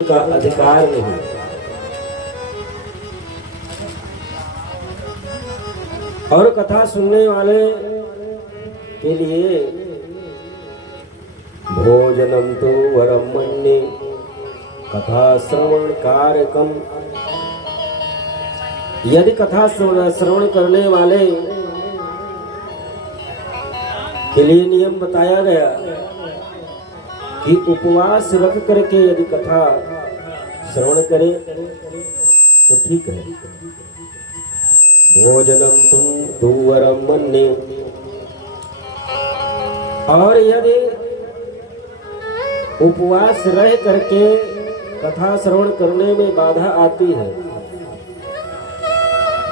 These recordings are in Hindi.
का अधिकार नहीं। और कथा सुनने वाले के लिए भोजनम तो वरम मन्ये कथा श्रवण कार्यक्रम। यदि कथा श्रवण करने वाले के लिए नियम बताया गया कि उपवास रख करके यदि कथा श्रवण करे तो ठीक है। भोजनम तुम तुवरम मन्ये। और यदि उपवास रह करके कथा श्रवण करने में बाधा आती है,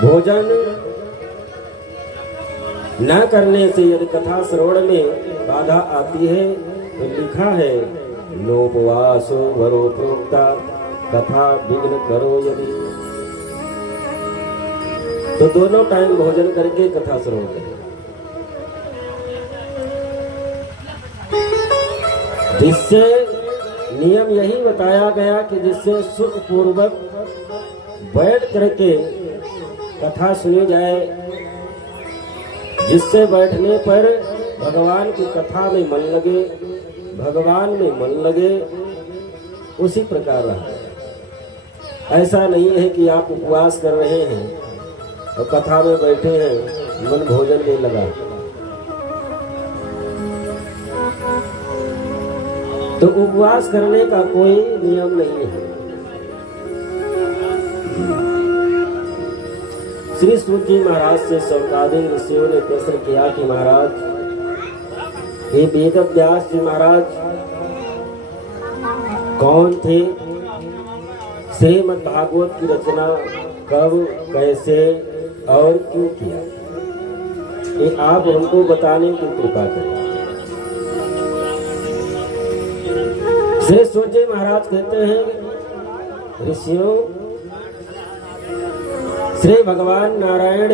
भोजन न करने से यदि कथा श्रवण में बाधा आती है तो लिखा है नोपवासो वरो प्रोक्ता कथा विघ्न करो यदि। तो दोनों टाइम भोजन करके कथा श्रवण करें, जिससे नियम यही बताया गया कि जिससे सुख पूर्वक बैठ करके कथा सुनी जाए, जिससे बैठने पर भगवान की कथा में मन लगे, भगवान में मन लगे, उसी प्रकार रहा। ऐसा नहीं है कि आप उपवास कर रहे हैं और कथा में बैठे हैं, मन भोजन में लगा। तो उपवास करने का कोई नियम नहीं है। श्री सूत जी महाराज से शौकादी ऋषियों ने प्रश्न किया कि महाराज, ये वेद व्यास जी महाराज कौन थे? श्रीमद् भागवत की रचना कब, कैसे और क्यों किया? ये आप हमको बताने की कृपा करें। श्री सूत जी महाराज कहते हैं, ऋषियों, श्री भगवान नारायण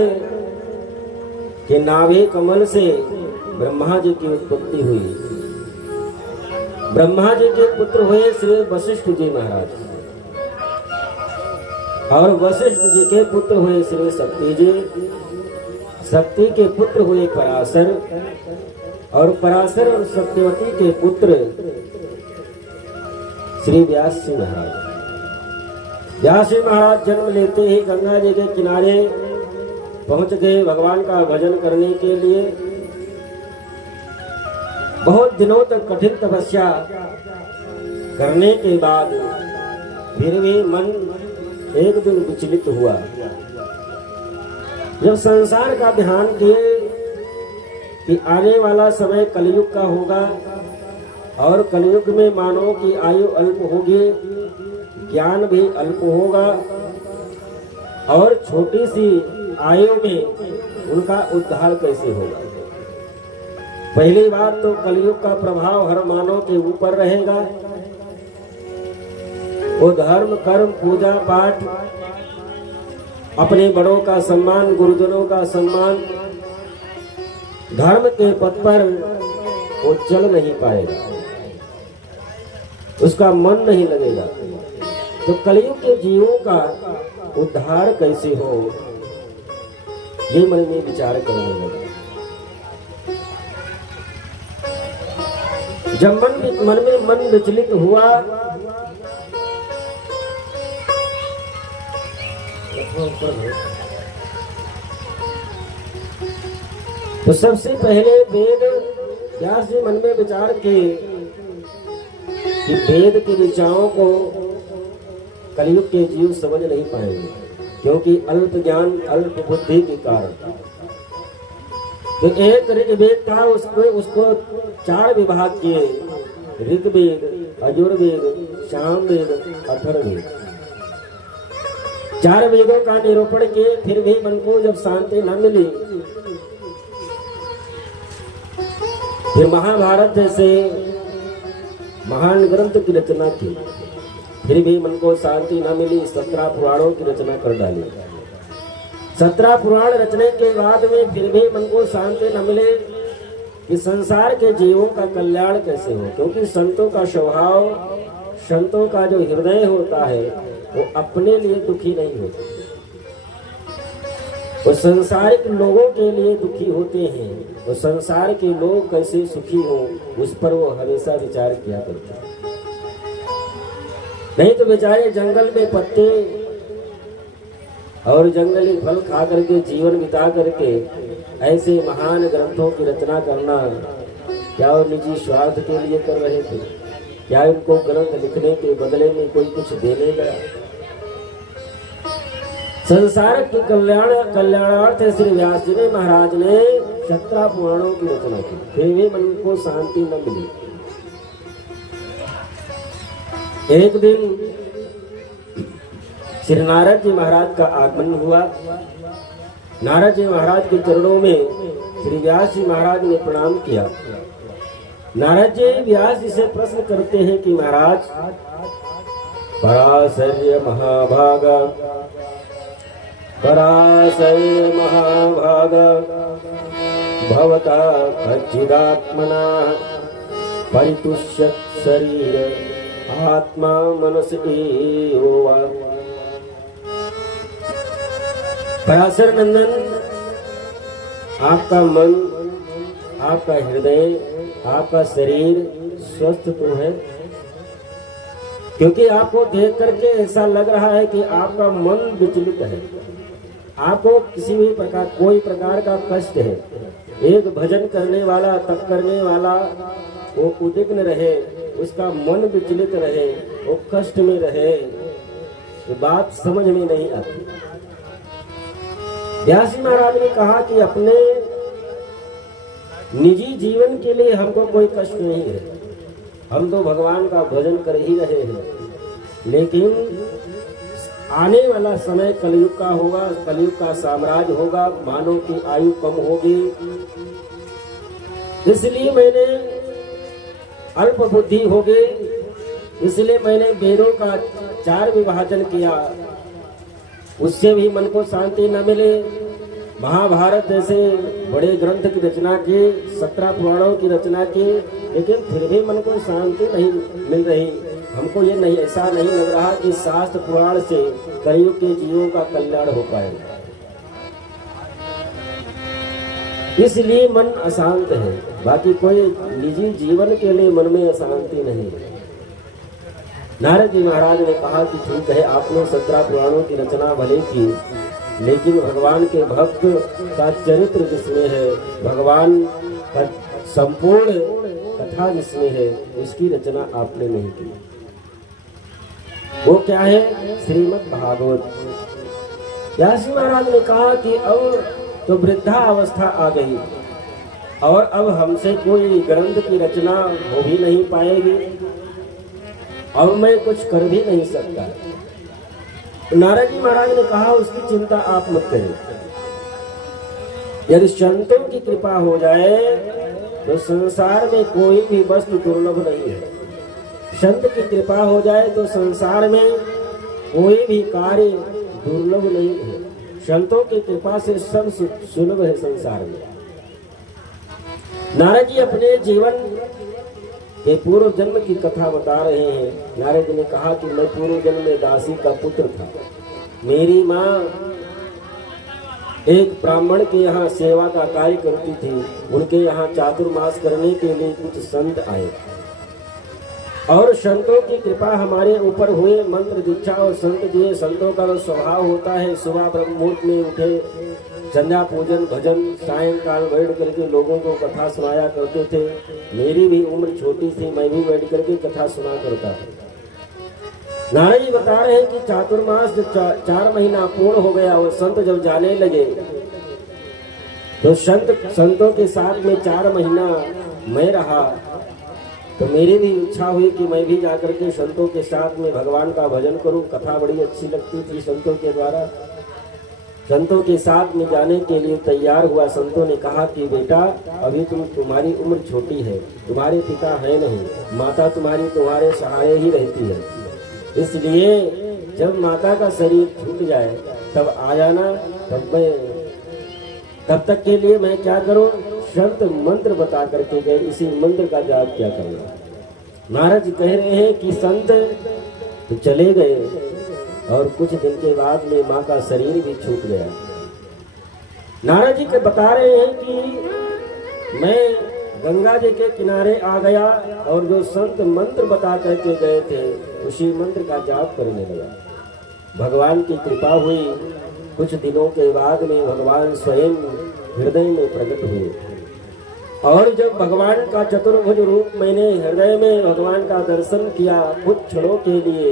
के नाभि कमल से ब्रह्मा जी की उत्पत्ति हुई। ब्रह्मा जी के पुत्र हुए श्री वशिष्ठ जी महाराज, और वशिष्ठ जी के पुत्र हुए श्री शक्ति जी, शक्ति के पुत्र हुए पराशर, और पराशर और सत्यवती के पुत्र श्री व्यास जी महाराज। व्यास जी महाराज जन्म लेते ही गंगा जी के किनारे पहुंच गए भगवान का भजन करने के लिए। बहुत दिनों तक कठिन तपस्या करने के बाद फिर भी मन एक दिन विचलित हुआ। जब संसार का ध्यान किए कि आने वाला समय कलयुग का होगा और कलयुग में मानवों की आयु अल्प होगी, ज्ञान भी अल्प होगा, और छोटी सी आयु में उनका उद्धार कैसे होगा। पहली बात तो कलयुग का प्रभाव हर मानव के ऊपर रहेगा। वो धर्म, कर्म, पूजा पाठ, अपने बड़ों का सम्मान, गुरुजनों का सम्मान, धर्म के पथ पर वो चल नहीं पाएगा, उसका मन नहीं लगेगा। तो कलयुग के जीवों का उद्धार कैसे हो, ये मन में विचार करने लगा। जब मन में मन विचलित हुआ तो सबसे पहले वेद व्यास जी मन में विचार किए कि वेद की ऋचाओं को कलयुग के जीव समझ नहीं पाएंगे, क्योंकि अल्प ज्ञान, अल्प बुद्धि के कारण। तो एक ऋग्वेद था, उसको 4 विभाग किए, ऋग्वेद, यजुर्वेद, सामवेद, अथर्ववेद। 4 वेदों का निरूपण किए, फिर भी मन को जब शांति न मिली, फिर महाभारत जैसे महान ग्रंथ की रचना की, फिर भी मन को शांति न मिली। 17 पुराणों की रचना कर डाली। 17 पुराण रचने के बाद में फिर भी मन को शांति न मिले कि संसार के जीवों का कल्याण कैसे हो, क्योंकि संतों का स्वभाव संतों का जो हृदय होता है वो अपने लिए दुखी नहीं होता, वो संसारिक लोगों के लिए दुखी होते हैं। वो संसार के लोग कैसे सुखी हो उस पर वो हमेशा विचार किया करते हैं। नहीं तो बेचारे जंगल में पत्ते और जंगली फल खा करके जीवन बिता करके ऐसे महान ग्रंथों की रचना करना क्या वो निजी स्वार्थ के लिए कर रहे थे? क्या इनको ग्रंथ लिखने के बदले में कोई कुछ देने गया? संसार के कल्याणार्थ श्री व्यास जी महाराज ने 17 पुराणों की रचना की, फिर भी मन को शांति न मिली। एक दिन श्री नारद जी महाराज का आगमन हुआ। नारद जी महाराज के चरणों में श्री व्यास जी महाराज ने प्रणाम किया। नारद जी व्यास जी से प्रश्न करते हैं कि महाराज, पराशर्य महाभागा, पराशर्य महाभागा भवता कच्चिदात्मना परितुष्यत् शरीर आत्मा मनस एव। पराशर नंदन, आपका मन, आपका हृदय, आपका शरीर स्वस्थ तो है? क्योंकि आपको देख करके ऐसा लग रहा है कि आपका मन विचलित है, आपको किसी भी प्रकार कोई प्रकार का कष्ट है। एक भजन करने वाला, तप करने वाला वो उद्विग्न रहे, उसका मन विचलित रहे, वो कष्ट में रहे, वो बात समझ में नहीं आती। व्यास जी महाराज ने कहा कि अपने निजी जीवन के लिए हमको कोई कष्ट नहीं है, हम तो भगवान का भजन कर ही रहे हैं। लेकिन आने वाला समय कलयुग का होगा, कलयुग का साम्राज्य होगा, मानव की आयु कम होगी, इसलिए मैंने अल्प बुद्धि हो गई, इसलिए मैंने वेदों का 4 विभाजन किया, उससे भी मन को शांति न मिले। महाभारत जैसे बड़े ग्रंथ की रचना की, 17 पुराणों की रचना की, लेकिन फिर भी मन को शांति नहीं मिल रही। हमको ये नहीं, ऐसा नहीं लग रहा कि शास्त्र पुराण से कलयुग के जीवों का कल्याण हो पाएगा, इसलिए मन अशांत है। बाकी कोई निजी जीवन के लिए मन में अशांति नहीं है। नारद जी महाराज ने कहा कि ठीक है, आपने 17 पुराणों की रचना भले की, लेकिन भगवान के भक्त का चरित्र जिसमें है, भगवान का संपूर्ण कथा जिसमें है, उसकी रचना आपने नहीं की। वो क्या है? श्रीमद् भागवत। व्यास जी महाराज ने कहा कि अब तो वृद्धा अवस्था आ गई और अब हमसे कोई ग्रंथ की रचना हो भी नहीं पाएगी, अब मैं कुछ कर भी नहीं सकता। नारद जी महाराज ने कहा उसकी चिंता आप मत करें, यदि संतों की कृपा हो जाए तो संसार में कोई भी वस्तु दुर्लभ नहीं है। संत की कृपा हो जाए तो संसार में कोई भी कार्य दुर्लभ नहीं है। संतों की कृपा से सब सुलभ है संसार में। नारद जी अपने जीवन के पूर्व जन्म की कथा बता रहे हैं। नारद जी ने कहा कि मैं पूर्व जन्म में दासी का पुत्र था। मेरी माँ एक ब्राह्मण के यहाँ सेवा का कार्य करती थी। उनके यहाँ चातुर्मास करने के लिए कुछ संत आए और संतों की कृपा हमारे ऊपर हुए, मंत्र दीक्षा और संत दिए। संतों का स्वभाव होता है सुबह ब्रह्म मुहूर्त में उठे, संध्या पूजन भजन सायंकाल बैठ करके लोगों को कथा सुनाया करते थे। मेरी भी उम्र छोटी थी, मैं भी बैठ करके कथा सुना करता था। नारद जी बता रहे हैं कि चातुर्मास जब 4 महीना पूर्ण हो गया और संत जब जाने लगे तो संतों के साथ में 4 महीना मैं रहा। तो मेरी भी इच्छा हुई कि मैं भी जाकर के संतों के साथ में भगवान का भजन करूं। कथा बड़ी अच्छी लगती थी संतों के द्वारा। संतों के साथ में जाने के लिए तैयार हुआ। संतों ने कहा कि बेटा अभी तुम्हारी उम्र छोटी है, तुम्हारे पिता है नहीं, माता तुम्हारी तुम्हारे सहारे ही रहती है, इसलिए जब माता का शरीर छूट जाए तब आ जाना। तब तक के लिए मैं क्या करूं? संत मंत्र बता करके गए, इसी मंत्र का जाप क्या करना। नारद जी कह रहे हैं कि संत तो चले गए और कुछ दिन के बाद में माँ का शरीर भी छूट गया। नारद जी के बता रहे हैं कि मैं गंगा जी के किनारे आ गया और जो संत मंत्र बता करके गए थे उसी मंत्र का जाप करने लगा। भगवान की कृपा हुई, कुछ दिनों के बाद में भगवान स्वयं हृदय में प्रकट हुए और जब भगवान का चतुर्भुज रूप मैंने हृदय में भगवान का दर्शन किया कुछ क्षणों के लिए,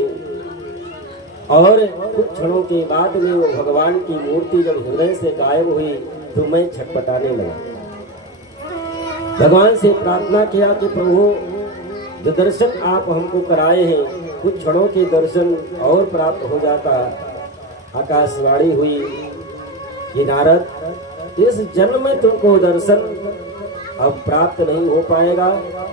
और कुछ क्षणों के बाद में वो भगवान की मूर्ति जब हृदय से गायब हुई तो मैं छटपटाने लगा। भगवान से प्रार्थना किया कि प्रभु जो दर्शन आप हमको कराए हैं कुछ क्षणों के दर्शन और प्राप्त हो जाता। आकाशवाणी हुई कि नारद इस जन्म में तुमको दर्शन अब प्राप्त नहीं हो पाएगा,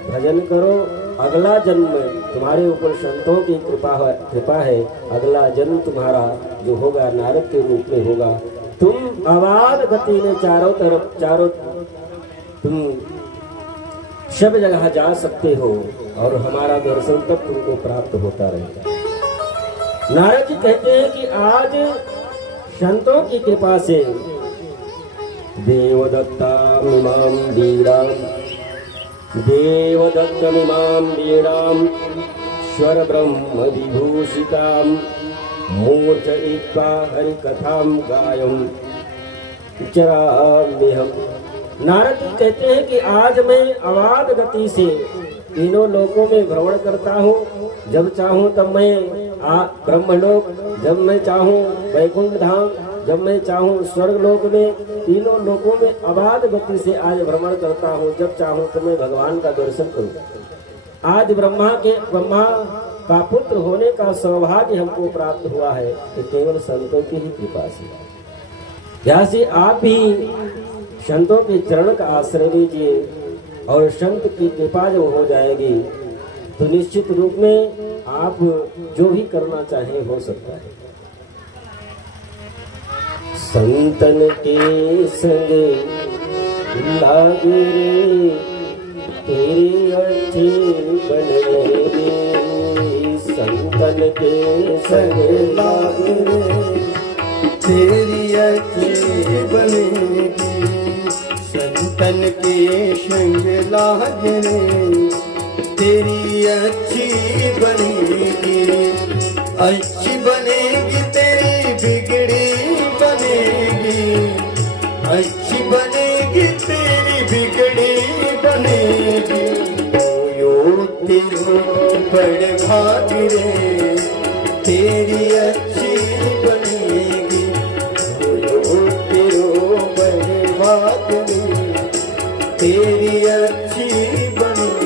भजन करो, अगला जन्म तुम्हारे ऊपर संतों की कृपा है, अगला जन्म तुम्हारा जो होगा नारद के रूप में होगा। तुम अबाध गति में चारों तुम सब जगह जा सकते हो और हमारा दर्शन तब तुमको प्राप्त होता रहेगा। नारद जी कहते हैं कि आज संतों की कृपा से देवदत्तमिमां वीरां स्वर ब्रह्म विभूषितां मूर्छयित्वा हरिकथां गायं चराम्यहम्। नारद जी कहते हैं कि आज मैं अबाध गति से तीनों लोकों में भ्रमण करता हूँ। जब चाहूँ तब मैं ब्रह्मलोक, जब मैं चाहूँ वैकुंठ धाम, जब मैं चाहूँ स्वर्ग लोक में, तीनों लोकों में अबाध गति से आज भ्रमण करता हूँ। जब चाहूँ तो मैं भगवान का दर्शन करूँ। आज ब्रह्मा का पुत्र होने का सौभाग्य हमको प्राप्त हुआ है तो केवल संतों की ही कृपा से। यहाँ से आप भी संतों के चरण का आश्रय लीजिए और संत की कृपा जो हो जाएगी तो निश्चित रूप में आप जो भी करना चाहें हो सकता है। संतन के संग लागे रे तेरे अच्छे बनेगे, संतन के संग लागे रे तेरी अच्छी बनेगी, संतन के संग लागे रे तेरी अच्छी बनेगी। अच्छी बनेगी तेरी बिगड़ी बनेगी, अच्छी बनेगी तेरी बिगड़ी बनेगी। यो तेरो बड़े भाग रे तेरी अच्छी बनेगी, यो तेरो बड़े भाग रे तेरी अच्छी बनेगी।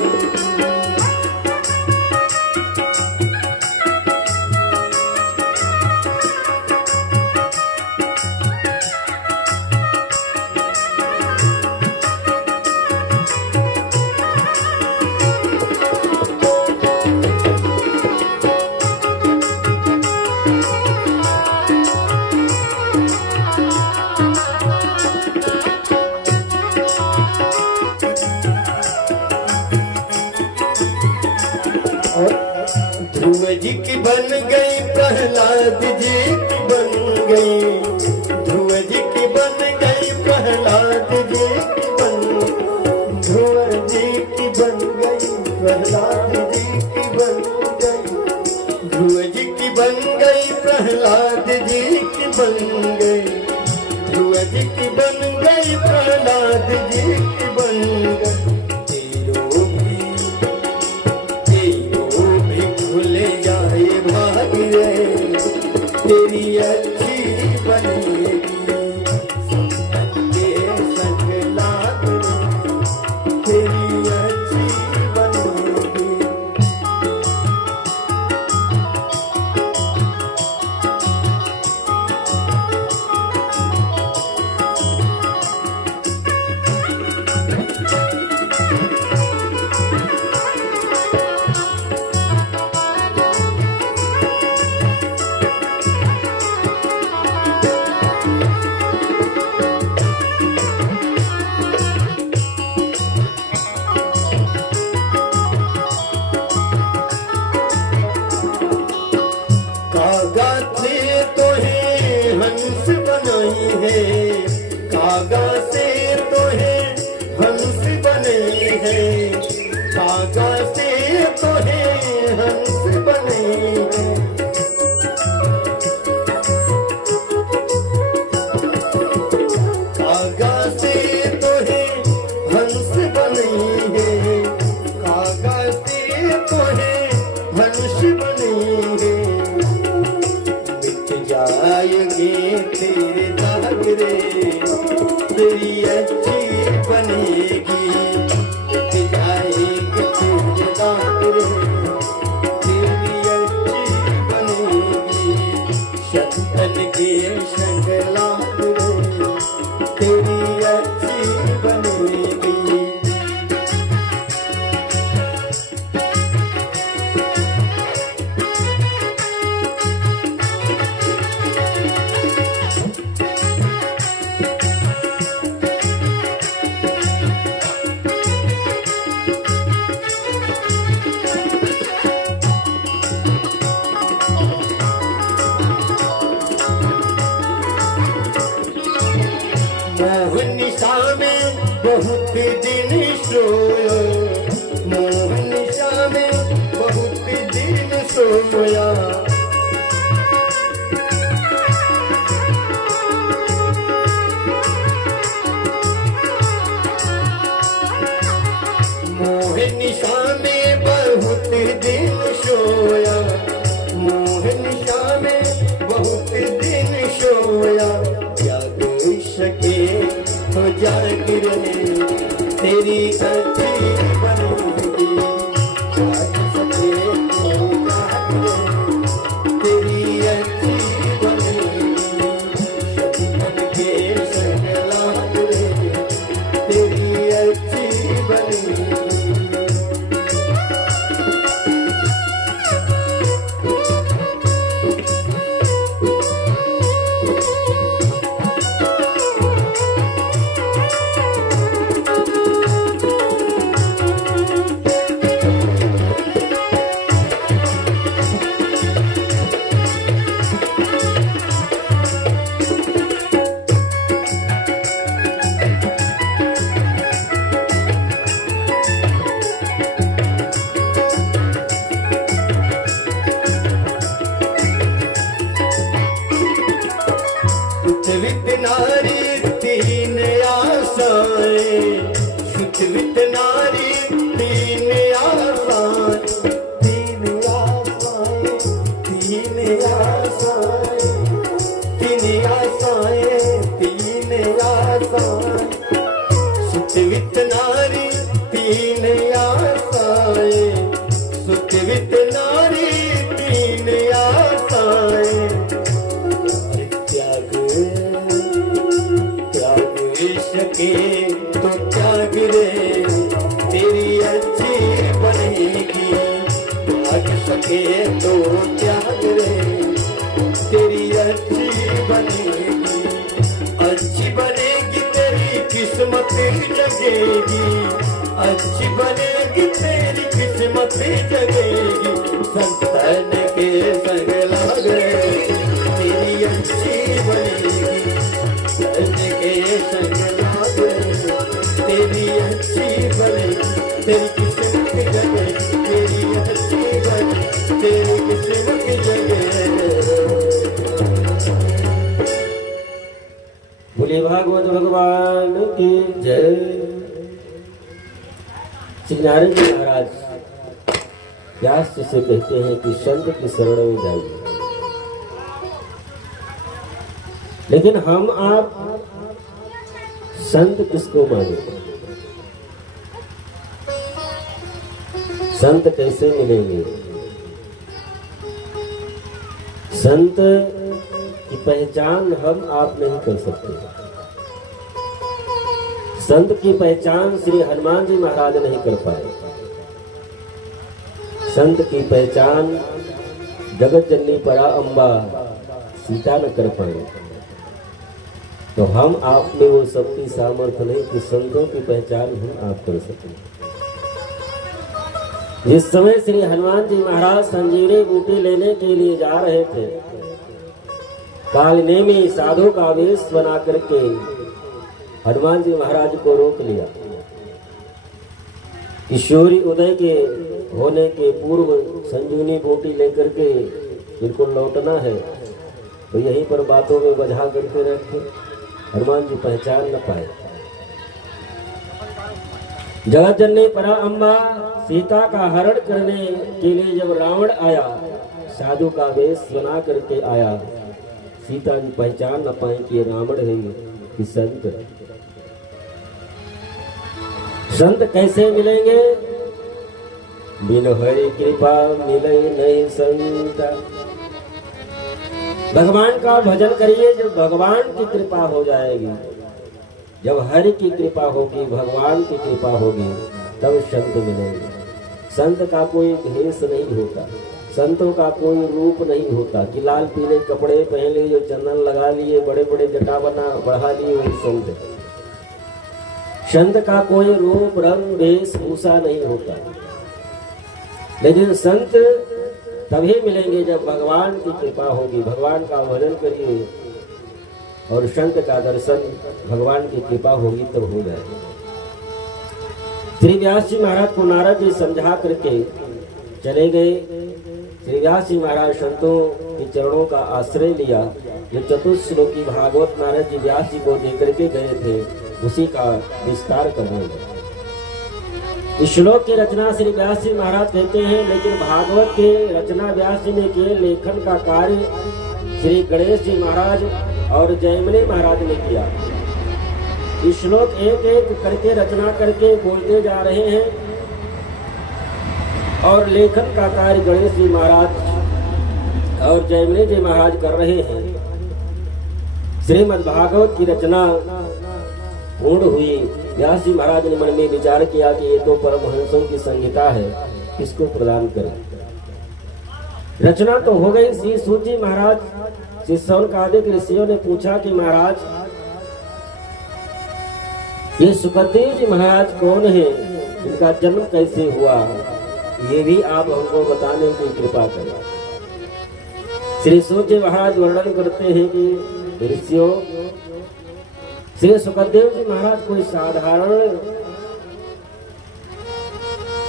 ध्रुव जी की बन गई, प्रहलाद जी की बन गई, ध्रुव जी की बन गई, प्रहलाद जी की बन, ध्रुव जी की बन गई, प्रहलाद जी की बन गई, ध्रुव जी की बन गई, प्रहलाद जी की बन गई, ध्रुव जी की बन गई, प्रहलाद जी की बन गई। तेरी अच्छी बनेगी, संतन के संग लागे तेरी अच्छी बनेगी। कागा से तो है हंस बनाई है, कागा से तो है हंस बनाई है, कागा से तो है हंस बनाई है। कागा से तो है हंस बनाई है, कागा से तो है हंस बनाई है। जाएंगे तेरे दाग रे, तेरी अच्छी बनेगी। मिट जाएंगे तेरे दाग रे, तेरी अच्छी बनेगी। शक्ल के शंगला रे, तेरी अच्छी बनेगी। मोहनिशा में बहुत दिन सोया, मोहनिशा में बहुत दिन सोया। मोहनिशा में बहुत दिन सोया, मोहनिशा में बहुत दिन सोया। जाग सके तो जाग रहे, तेरी अच्छी बनेगी। जाग सके तो जाग रहे, तेरी अच्छी बनेगी। शक्ल के शंगला रे, तेरी अच्छी बनेगी। सुचवित नारी तीन आशाएं, सुचवित नारी तीन आशाएं, तीन आशाएं, तीन आशाएं, तीन आशाएं, तीन आशाएं। सुचवित नारी तीन आशाएं, सुचवित नारी तीन आशाएं। सके तो त्याग रे, तेरी अच्छी बनेगी। त्याग सके तो त्याग रे, तेरी अच्छी बनेगी। अच्छी बनेगी तेरी किस्मत जगेगी, अच्छी बनेगी तेरी किस्मत जगेगी। संतान के संग लागे, तेरी अच्छी बनेगी। के संग लागे, तेरी अच्छी बने, तेरी किस्मत जगे, तेरी अच्छी बने, तेरी किस्मत जगे। बोलिए भागवत भगवान की जय। श्री नारायण जी महाराज व्यास जी से कहते हैं कि संत की शरण में जाइए। लेकिन हम आप संत किसको माने? संत कैसे मिलेंगे? संत की पहचान हम आप नहीं कर सकते। संत की पहचान श्री हनुमान जी महाराज नहीं कर पाए। संत की पहचान जगत जननी परा अम्बा सीता न कर पाए। तो हम आप में वो शक्ति सामर्थ्य नहीं कि संतों की पहचान हम आप कर सकें। जिस समय श्री हनुमान जी महाराज संजीवनी बूटी लेने के लिए जा रहे थे, कालनेमी साधु का वेश बना करके हनुमान जी महाराज को रोक लिया। ईश्वरी उदय के होने के पूर्व संजीवनी बूटी लेकर के इनको लौटना है, तो यहीं पर बातों में बझा करके रखे, हनुमान जी पहचान न पाए। जगत जननी परा अम्मा सीता का हरण करने के लिए जब रावण आया, साधु का वेश बना करके आया, सीता जी पहचान न पाए कि ये रावण है कि संत। संत कैसे मिलेंगे? बिन हरि कृपा मिले नहीं संत। भगवान का भजन करिए, जब भगवान की कृपा हो जाएगी, जब हरि की कृपा होगी, भगवान की कृपा होगी, तब संत मिलेंगे। संत का कोई भेष नहीं होता, संतों का कोई रूप नहीं होता कि लाल पीले कपड़े पहन लिए, चंदन लगा लिए, बड़े बड़े जटा बना बढ़ा लिए, वही संत। संत का कोई रूप रंग वेशभूषा नहीं होता, लेकिन संत तभी मिलेंगे जब भगवान की कृपा होगी। भगवान का भजन करिए और संत का दर्शन भगवान की कृपा होगी तब हो जाएगा। श्री व्यास जी महाराज को नारद जी समझा करके चले गए। श्री व्यास जी महाराज संतों के चरणों का आश्रय लिया। जो चतुश्लोकी भागवत नारद जी व्यास जी को देकर के गए थे, उसी का विस्तार करने लगे। इस श्लोक की रचना श्री व्यास जी महाराज कहते हैं, लेकिन भागवत के रचना व्यास जी ने किए, लेखन का कार्य श्री गणेश जी महाराज और जयमिनी महाराज ने किया। इस श्लोक एक एक करके रचना करके बोलते जा रहे हैं और लेखन का कार्य गणेश जी महाराज और जयमिनी जी महाराज कर रहे हैं। श्रीमद् भागवत की रचना पूर्ण हुई। व्यास जी महाराज ने मन में विचार किया कि ये तो परमहंसों की संहिता है, किसको प्रदान करें। रचना तो हो गई। श्री सूत जी महाराज श्री शौनकादिक ऋषियों ने पूछा कि महाराज ये सुखदेव जी महाराज कौन है, इनका जन्म कैसे हुआ, ये भी आप हमको बताने की कृपा करें। श्री सूत जी महाराज वर्णन करते हैं कि ऋषियों, श्री सुखदेव जी महाराज कोई साधारण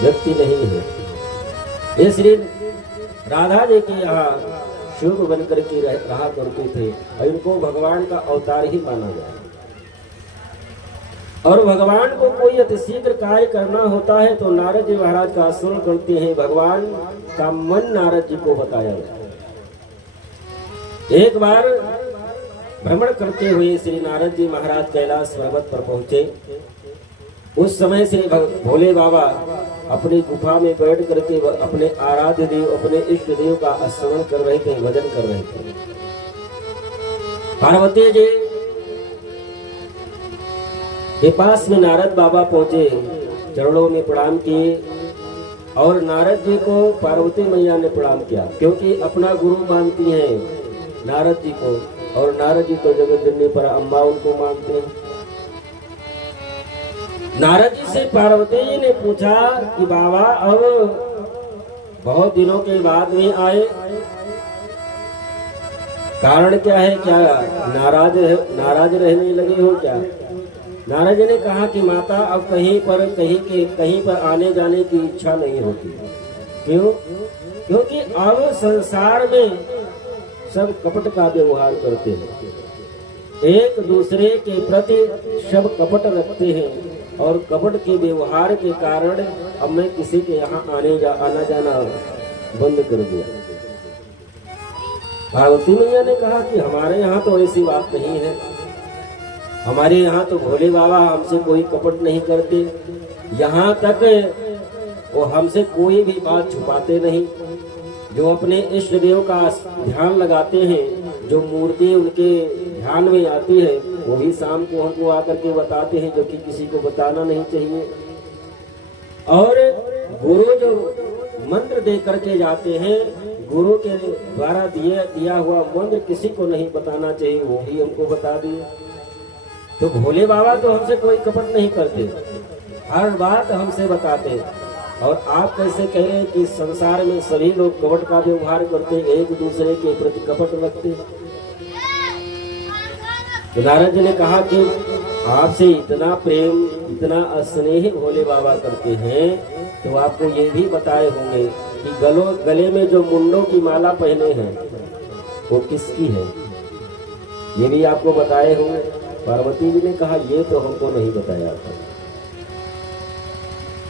व्यक्ति नहीं है। ये श्री राधा जी के यहाँ शुभ बनकर के रहा करते थे और इनको भगवान का अवतार ही माना गया। और भगवान को कोई अतिशीघ्र कार्य करना होता है तो नारद जी महाराज का आश्रय करते हैं। भगवान का मन नारद जी को बताया गया। एक बार भ्रमण करते हुए श्री नारद जी महाराज कैलाश पर्वत पर पहुंचे। उस समय श्री भोले बाबा अपनी गुफा में बैठ करके अपने आराध्य देव, अपने इष्ट देव का स्मरण कर रहे थे, भजन कर रहे थे। पार्वती जी के पास में नारद बाबा पहुंचे, चरणों में प्रणाम किए और नारद जी को पार्वती मैया ने प्रणाम किया, क्योंकि अपना गुरु मानती हैं नारद जी को, और नारद जी तो जगत जननी पर अम्मा उनको मानते हैं। नारद जी से पार्वती जी ने पूछा कि बाबा अब बहुत दिनों के बाद में आए, कारण क्या है, क्या नाराज रहने लगे हो क्या? नारद जी ने कहा कि माता अब कहीं पर आने जाने की इच्छा नहीं होती। क्यों? क्योंकि अब संसार में सब कपट का व्यवहार करते हैं, एक दूसरे के प्रति सब कपट रखते हैं और कपट के व्यवहार के कारण अब मैं किसी के यहाँ आना जाना बंद कर दिया। पार्वती मैया ने कहा कि हमारे यहाँ तो ऐसी बात नहीं है, हमारे यहाँ तो भोले बाबा हमसे कोई कपट नहीं करते, यहाँ तक वो हमसे कोई भी बात छुपाते नहीं। जो अपने इष्ट देव का ध्यान लगाते हैं, जो मूर्ति उनके ध्यान में आती है, वो भी शाम को हमको आकर के बताते हैं, जो कि किसी को बताना नहीं चाहिए। और गुरु जो मंत्र दे करके जाते हैं, गुरु के द्वारा दिया हुआ मंत्र किसी को नहीं बताना चाहिए, वो भी हमको बता दिए। तो भोले बाबा तो हमसे कोई कपट नहीं करते, हर बात हमसे बताते। और आप कैसे कह रहे हैं कि संसार में सभी लोग कपट का व्यवहार करते, एक दूसरे के प्रति कपट रखते। तो नारद जी ने कहा कि आपसे इतना प्रेम, इतना स्नेह भोले बाबा करते हैं, तो आपको ये भी बताए होंगे कि गले में जो मुंडों की माला पहने हैं वो किसकी है, ये भी आपको बताए होंगे। पार्वती जी ने कहा ये तो हमको नहीं बताया था।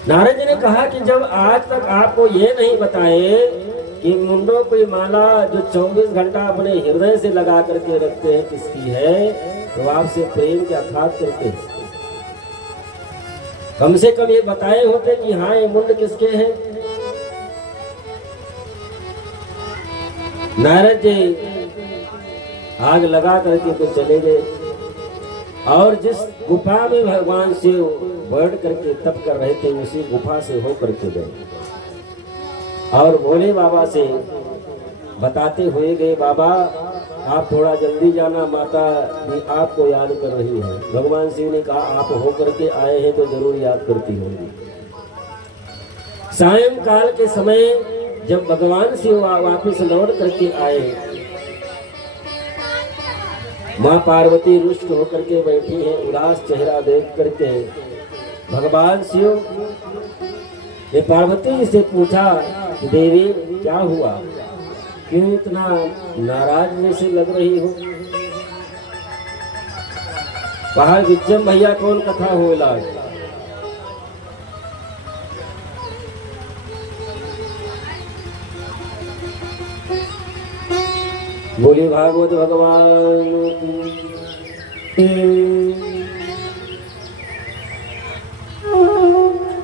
नारद जी ने कहा कि जब आज तक आपको ये नहीं बताए कि मुंडों की माला जो 24 घंटा अपने हृदय से लगा करके रखते हैं किसकी है, तो आपसे प्रेम के अर्थात करते हैं। कम से कम ये बताए होते कि हाँ ये मुंड किसके हैं। नारद जी आग लगा करके तो चले गए और जिस गुफा में भगवान शिव बैठ करके तप कर रहे थे उसी गुफा से हो करके गए और भोले बाबा से बताते हुए गए, बाबा आप थोड़ा जल्दी जाना, माता भी आपको याद कर रही है। भगवान शिव ने कहा आप हो करके आए हैं तो जरूर याद करती होंगी। सायंकाल के समय जब भगवान शिव वापिस लौट करके आए, माँ पार्वती रुष्ट होकर के बैठी है, उदास चेहरा देख करके भगवान शिव ने पार्वती जी से पूछा, देवी क्या हुआ, क्यों इतना नाराज जैसे लग रही हो। बाहर विजम भैया कौन कथा हो लाज। बोली भागवत भगवान की।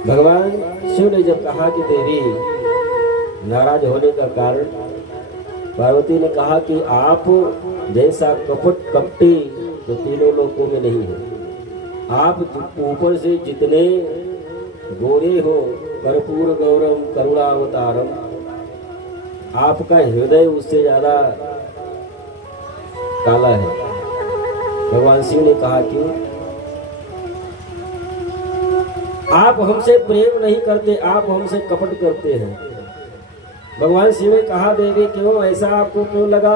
भगवान शिव ने जब कहा कि देवी नाराज होने का कारण, पार्वती ने कहा कि आप जैसा कपट कपटी तो तीनों लोकों में नहीं है। आप ऊपर से जितने गोरे हो, कर्पूर गौरम करुणावतारम, आपका हृदय उससे ज्यादा काला है। भगवान शिव ने कहा कि आप हमसे प्रेम नहीं करते, आप हमसे कपट करते हैं। भगवान शिव ने कहा देवी क्यों, ऐसा आपको क्यों लगा।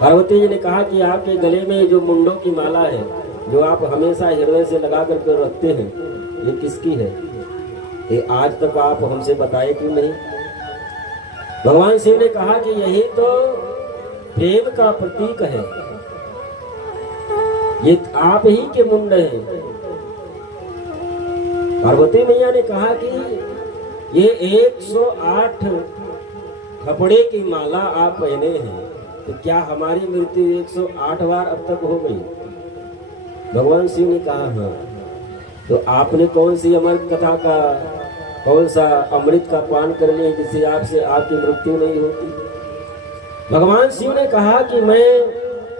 पार्वती जी ने कहा कि आपके गले में जो मुंडों की माला है जो आप हमेशा हृदय से लगा करके रखते हैं, ये किसकी है, ये आज तक आप हमसे बताए क्यों नहीं। भगवान शिव ने कहा कि यही तो प्रेम का प्रतीक है, ये आप ही के मुंड हैं। पार्वती मैया ने कहा कि ये 108 कपड़े की माला आप पहने हैं, तो क्या हमारी मृत्यु 108 बार अब तक हो गई। भगवान शिव ने कहा हाँ। तो आपने कौन सी अमर कथा का, कौन सा अमृत का पान कर लिया जिससे आपसे आपकी मृत्यु नहीं होती। भगवान शिव ने कहा कि मैं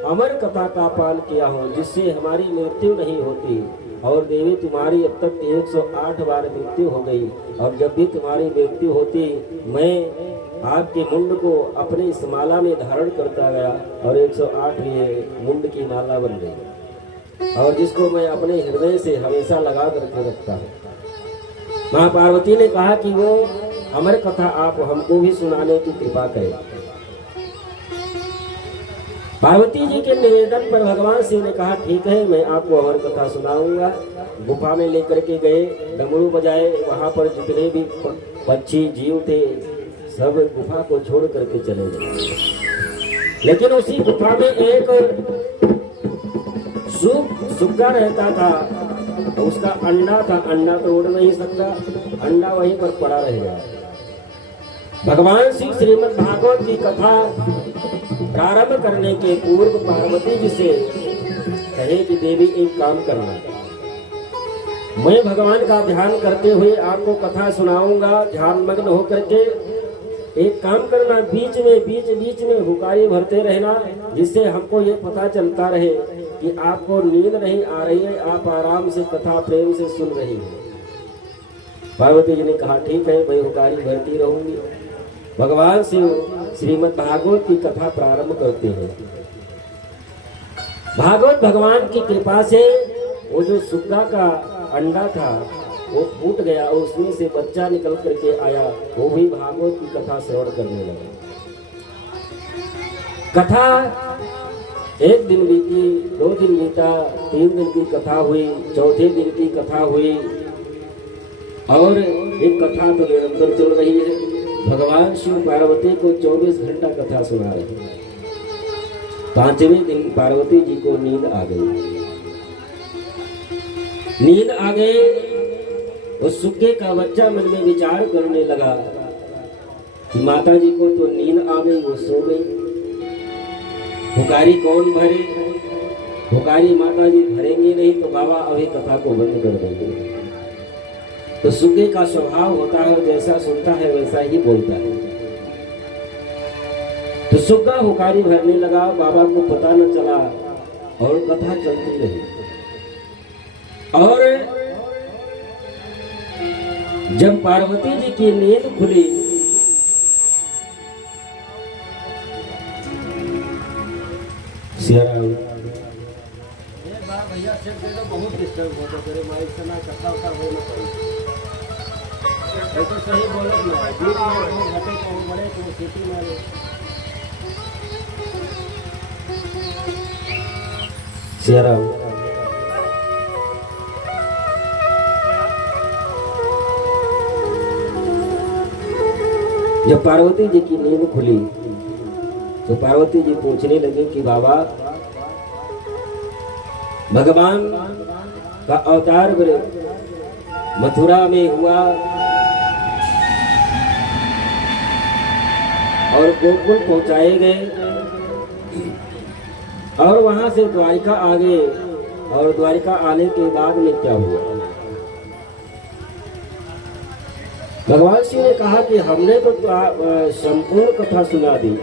अमर कथा का पान किया हूँ जिससे हमारी मृत्यु नहीं होती। और देवी तुम्हारी अब तक 108 बार मृत्यु हो गई, और जब भी तुम्हारी मृत्यु होती मैं आपके मुंड को अपनी इस माला में धारण करता गया और 108 ये मुंड की माला बन गई, और जिसको मैं अपने हृदय से हमेशा लगा करके रखता हूँ। माँ पार्वती ने कहा कि वो अमर कथा आप हमको भी सुनाने की कृपा करें। पार्वती जी के निवेदन पर भगवान शिव ने कहा ठीक है, मैं आपको अमर कथा सुनाऊंगा। गुफा में लेकर के गए, डमरू बजाए, वहां पर जितने भी पक्षी जीव थे सब गुफा को छोड़ करके चले गए। लेकिन उसी गुफा में एक सुग्गा रहता था, उसका अंडा था, अंडा तो उड़ नहीं सकता, अंडा वहीं पर पड़ा रह गया। भगवान शिव श्रीमद् भागवत की कथा प्रारंभ करने के पूर्व पार्वती जी से कहे कि देवी एक काम करना, मैं भगवान का ध्यान करते हुए आपको कथा सुनाऊंगा, ध्यान मग्न होकर के एक काम करना, बीच में हुकारी भरते रहना, जिससे हमको ये पता चलता रहे कि आपको नींद नहीं आ रही है, आप आराम से कथा प्रेम से सुन रही हैं। पार्वती जी ने कहा ठीक है, मैं हुकारी भरती रहूंगी। भगवान शिव श्रीमद् भागवत की कथा प्रारंभ करते हैं। भागवत भगवान की कृपा से वो जो सुग्गा का अंडा था वो फूट गया और उसमें से बच्चा निकल करके आया, वो भी भागवत की कथा श्रवण करने लगा। कथा एक दिन बीती, 2 दिन बीता, 3 दिन की कथा हुई, चौथे दिन की कथा हुई और एक कथा तो निरंतर चल रही है। भगवान शिव पार्वती को 24 घंटा कथा सुना रहे हैं। 5वें दिन पार्वती जी को नींद आ गई। नींद आ गई, उस सुग्गे का बच्चा मन में विचार करने लगा कि माता जी को तो नींद आ गई, वो सो गई, हुकारी कौन भरे? हुकारी माता जी भरेंगे नहीं तो बाबा अभी कथा को बंद कर देंगे। तो सुग्गे का स्वभाव होता है, जैसा सुनता है वैसा ही बोलता है। तो सुग्गा हुकारी भरने लगा, बाबा को पता न चला और कथा चलती रही। और जब पार्वती जी की नींद खुली, भैया सिर दे दो, बहुत डिस्टर्ब होता है तेरे माइक से ना कथा उठा हो ना पाए। तो सही बोलो ना, बीच में घटे को बड़े को सीटी मारे। सियाराम जब पार्वती जी की नींद खुली तो पार्वती जी पूछने लगे कि बाबा, भगवान का अवतार मथुरा में हुआ और गोकुल पहुंचाए गए और वहां से द्वारिका आ गए, और द्वारिका आने के बाद में क्या हुआ? भगवान शिव ने कहा कि हमने तो संपूर्ण कथा सुना दी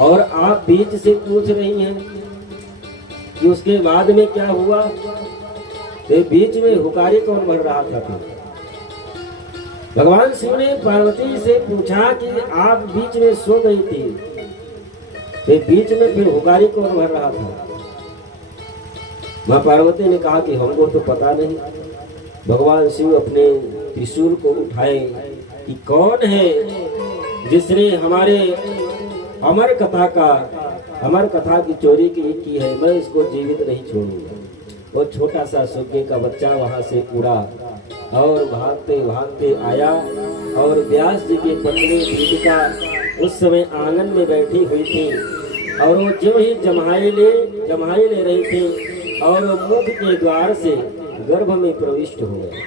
और आप बीच से पूछ रही हैं कि उसके बाद में क्या हुआ? तो बीच में हुकारी कौन भर रहा था? भगवान शिव ने पार्वती से पूछा कि आप बीच में सो गई थी, तो बीच में फिर हुकारी कौन भर रहा था? मां पार्वती ने कहा कि हमको तो पता नहीं। भगवान शिव अपने त्रिशूल को उठाए कि कौन है जिसने हमारे अमर कथा की चोरी की है, मैं इसको जीवित नहीं छोड़ूंगा। वो छोटा सा सुग्गे का बच्चा वहां से उड़ा और भागते भागते आया और व्यास जी की पत्नी दीपिका उस समय आंगन में बैठी हुई थी और वो जो ही जम्हाई ले रही थी और मुख के द्वार से गर्भ में प्रविष्ट हो गए।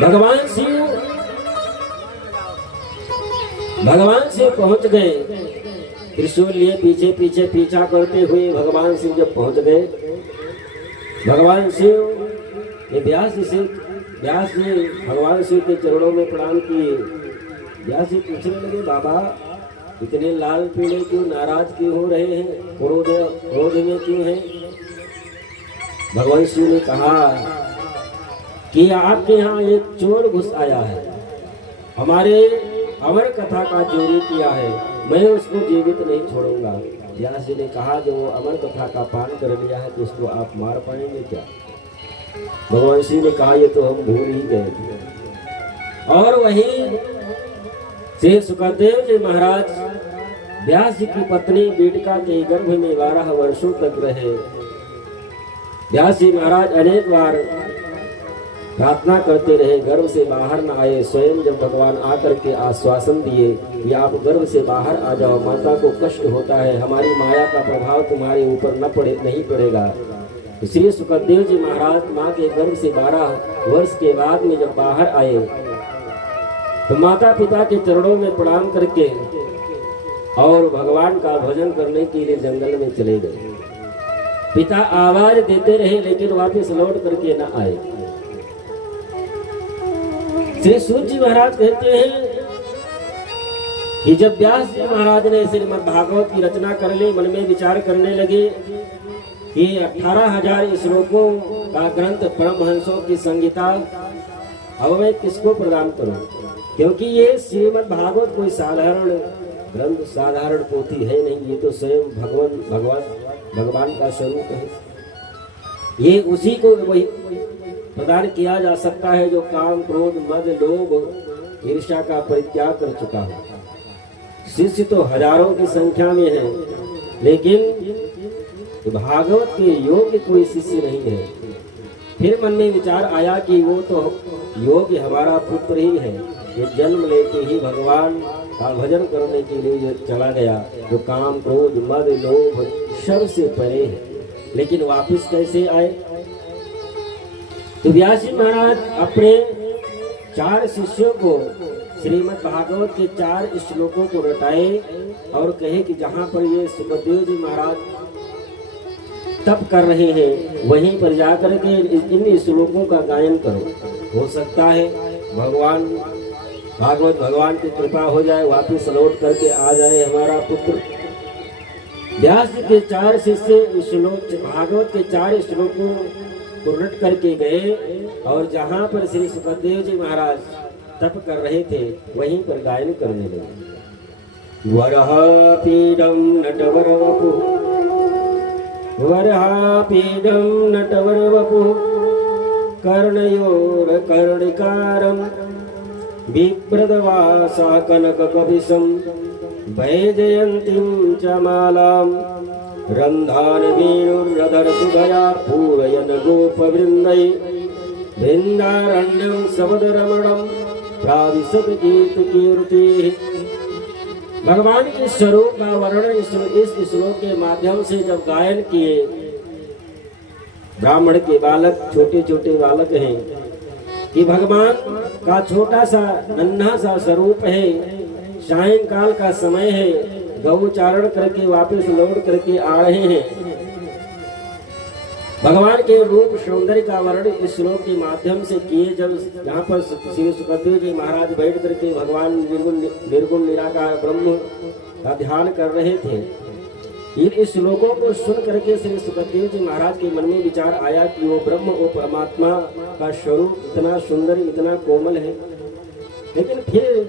भगवान शिव पहुंच गए, त्रिशूल लिए पीछे पीछे पीछा करते हुए भगवान शिव जब पहुंच गए, भगवान शिव ये व्यास जी भगवान शिव के चरणों में प्रणाम किए। व्यास जी पूछने लगे, बाबा इतने लाल पीले क्यों, नाराज क्यों हो रहे हैं, क्रोध में क्यों हैं? भगवान शिव ने कहा कि आपके यहाँ एक चोर घुस आया है, हमारे अमर कथा का चोरी किया है, मैं उसको जीवित नहीं छोड़ूंगा। व्यास जी ने कहा जो वो अमर कथा का पान कर लिया है तो उसको आप मार पाएंगे क्या? भगवान शिव ने कहा ये तो हम भूल ही गए थे। और वहीं श्री सुखदेव जी महाराज व्यास जी की पत्नी बीटिका के गर्भ में 12 वर्षों तक रहे। व्यास जी महाराज अनेक बार प्रार्थना करते रहे, गर्भ से बाहर न आए। स्वयं जब भगवान आकर के आश्वासन दिए कि आप गर्भ से बाहर आ जाओ, माता को कष्ट होता है, हमारी माया का प्रभाव तुम्हारे ऊपर नहीं पड़ेगा। इसलिए सुखदेव जी महाराज माँ के गर्भ से 12 वर्ष के बाद में जब बाहर आए तो माता पिता के चरणों में प्रणाम करके और भगवान का भजन करने के लिए जंगल में चले गए। पिता आवाज देते रहे लेकिन वापस लौट करके न आए। श्री सूत जी महाराज कहते हैं कि जब व्यास जी महाराज ने श्रीमद् भागवत की रचना कर ली, मन में विचार करने लगे कि 18,000 श्लोकों का ग्रंथ परमहंसों की संगीता अब मैं किसको प्रदान करूं, क्योंकि ये श्रीमद् भागवत कोई साधारण ग्रंथ, साधारण पोथी है नहीं, ये तो स्वयं भगवान का स्वरूप है। ये उसी को वही प्रदान किया जा सकता है जो काम क्रोध मद लोभ ईर्ष्या का परित्याग कर चुका है। शिष्य तो हजारों की संख्या में है, लेकिन भागवत के योग्य कोई शिष्य नहीं है। फिर मन में विचार आया कि वो तो योग्य हमारा पुत्र ही है। ये जन्म लेते ही भगवान का भजन करने के लिए चला गया, जो काम क्रोध मद लोभ सब से परे है। लेकिन वापस कैसे आए? तो व्यास जी महाराज अपने 4 शिष्यों को श्रीमद् भागवत के 4 श्लोकों को रटाए और कहे कि जहाँ पर ये सुखदेव जी महाराज तप कर रहे हैं वहीं पर जाकर के इन श्लोकों का गायन करो। हो सकता है भगवान की कृपा हो जाए, वापस लौट करके आ जाए हमारा पुत्र। व्यास जी के 4 शिष्य श्लोक भागवत के 4 श्लोकों को रट करके गए और जहाँ पर श्री सुखदेव जी महाराज तप कर रहे थे वहीं पर गायन करने लगे। वरहापीडं नटवरवपुः कर्णयोरकर्णिकारं बिभ्रदवासा कनककपिशं वैजयन्तीं च मालां रन्धान वेणुर्रधरसुधया पूरयन् गोपवृन्दै वृन्दारण्यं सवदरमणं प्राविशत कीर्तिः। भगवान के स्वरूप का वर्णन इस श्लोक के माध्यम से जब गायन किए, ब्राह्मण के बालक छोटे छोटे बालक हैं कि भगवान का छोटा सा नन्हा सा स्वरूप है, सायंकाल का समय है, गौचारण करके वापस लौट करके आ रहे हैं। भगवान के रूप सौंदर्य का वर्णन इस श्लोक के माध्यम से किए। जब यहाँ पर श्री सुखदेव जी महाराज बैठ करके भगवान निर्गुण निराकार ब्रह्म का ध्यान कर रहे थे, इन श्लोकों को सुन करके श्री सुखदेव जी महाराज के मन में विचार आया कि वो ब्रह्म वो परमात्मा का स्वरूप इतना सुंदर इतना कोमल है। लेकिन फिर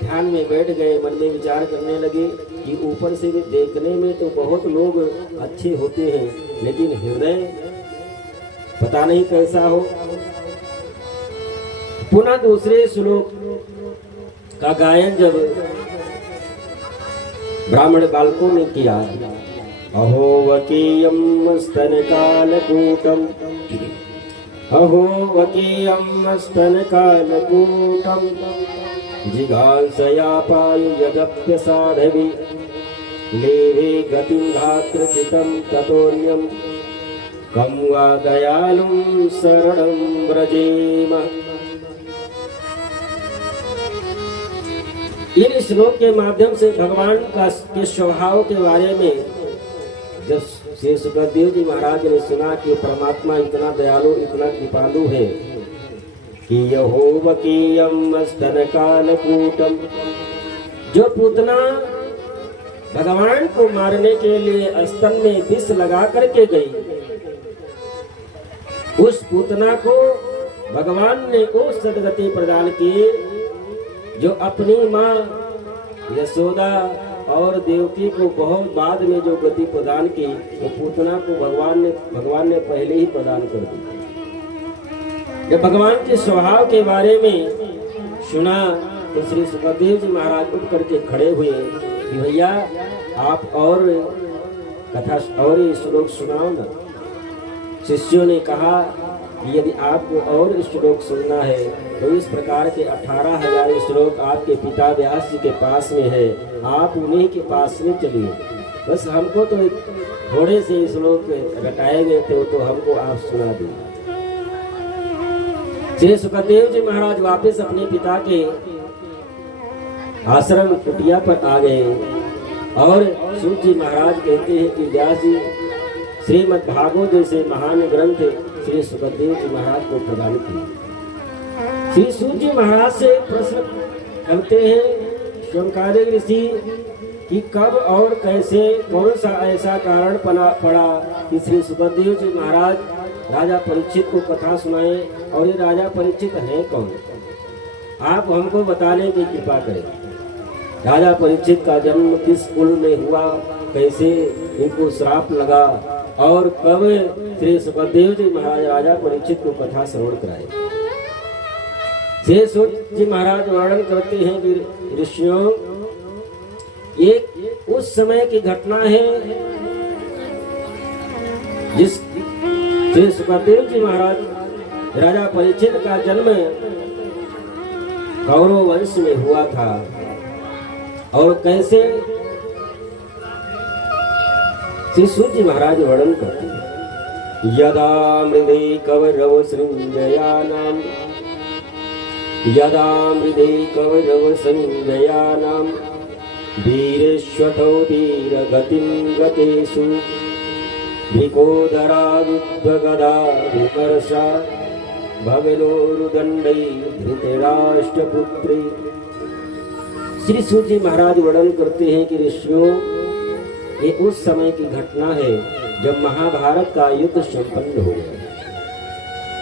ध्यान में बैठ गए, मन में विचार करने लगे कि ऊपर से भी देखने में तो बहुत लोग अच्छे होते हैं, लेकिन हृदय पता नहीं कैसा हो। पुनः दूसरे श्लोक का गायन जब ब्राह्मण बालकों ने किया, अहो वकीयं स्तनकालकूटं अहो वकीयं स्तनकालकूटं जिघांसया पायुयगप्यसाधवि लेभे गतिं धात्रचितं ततोऽन्यं कं वा दयालुं शरणं व्रजेम। इन श्लोक के माध्यम से भगवान के स्वभाव के बारे में जब श्री सुखदेव जी महाराज ने सुना कि परमात्मा इतना दयालु इतना कृपालु है कि यहोवकीयं स्तनकालकूटं, जो पूतना भगवान को मारने के लिए स्तन में विष लगा करके गई, उस पूतना को भगवान ने वो सदगति प्रदान की जो अपनी माँ यशोदा और देवकी को बहुत बाद में जो गति प्रदान की, वो पूतना को भगवान ने पहले ही प्रदान कर दी। जब भगवान के स्वभाव के बारे में सुना तो श्री सुखदेव जी महाराज उठ करके खड़े हुए कि भैया आप और कथा और श्लोक सुनाओ ना। शिष्यों ने कहा कि यदि आपको और श्लोक सुनना है तो इस प्रकार के 18,000 श्लोक आपके पिता व्यास जी के पास में है, आप उन्हीं के पास में चलिए। बस हमको तो थोड़े से श्लोक रटाए गए थे, तो हमको आप सुना दीजिए। श्री सुखदेव जी महाराज वापस अपने पिता के आश्रम कुटिया पर आ गए और सूत जी महाराज कहते हैं कि व्यास जी श्रीमद् भागवत जैसे महान ग्रंथ श्री सुखदेव जी महाराज को प्रदान किए। श्री सूत जी महाराज से प्रश्न करते हैं शौनकादिक ऋषि कि कब और कैसे कौन सा ऐसा कारण पड़ा कि श्री सुखदेव जी महाराज राजा परीक्षित को कथा सुनाए, और ये राजा परीक्षित है कौन, आप हमको बताने की कृपा करें। राजा परीक्षित का जन्म किस कुल में हुआ, कैसे इनको श्राप लगा, और कब श्री सुखदेव जी महाराज राजा परीक्षित को कथा श्रवण कराए। श्री सूत जी महाराज वर्णन करते हैं कि ऋषियों, एक उस समय की घटना है जिस श्री सुखदेव जी महाराज राजा परीक्षित का जन्म कौरव वंश में हुआ था। और कैसे श्री सूत जी महाराज वर्णन करते हैं, यदा मृदे कवरव सृंजयानाम, यदा मृदे कवरव सृंजयानाम वीरेश्वतो वीरगतिं गतेषु विकोदरा विद्वगदा विमर्शा भगलोरुदंडै धृतराष्ट्रपुत्री। श्री सूत जी महाराज वर्णन करते हैं कि ऋषियों, ये उस समय की घटना है जब महाभारत का युद्ध संपन्न हो गया।